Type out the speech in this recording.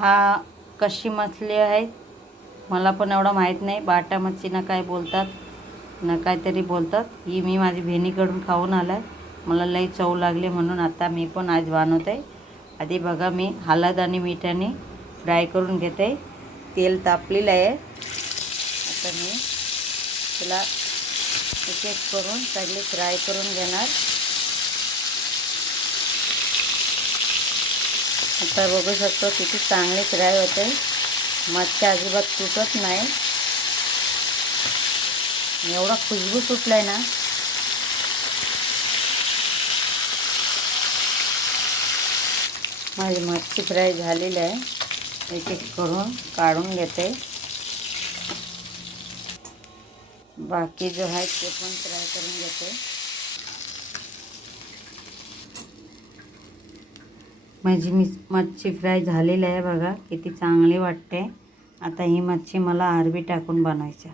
हा कशी मछली आहे मला पण एवढं माहीत नाही. बाटा मच्छी ना काय बोलतात ना काहीतरी बोलतात. ही मी माझी बहिणीकडून खाऊन आला आहे. मला लई चव लागली म्हणून आता मी पण आज बनवते. आधी बघा मी हळद आणि मिठाने फ्राय करून घेते. तेल तापलेलं आहे. आता मी त्याला एक एक करून सगळे फ्राय करून घेणार. आता बघू शकतो किती चांगले फ्राय होते. मच्छी अजिबात तुटत नाही. एवढा खुशबू सुटलाय ना. माझी मच्छी फ्राय झालेली आहे. एक एक करून काढून घेते. बाकी जो आहे ते पण फ्राय करून घेते. माझी मच्छी फ्राय झालेली आहे. बघा किती चांगली वाटते. आता ही मच्छी मला आरबी टाकून बनवायची.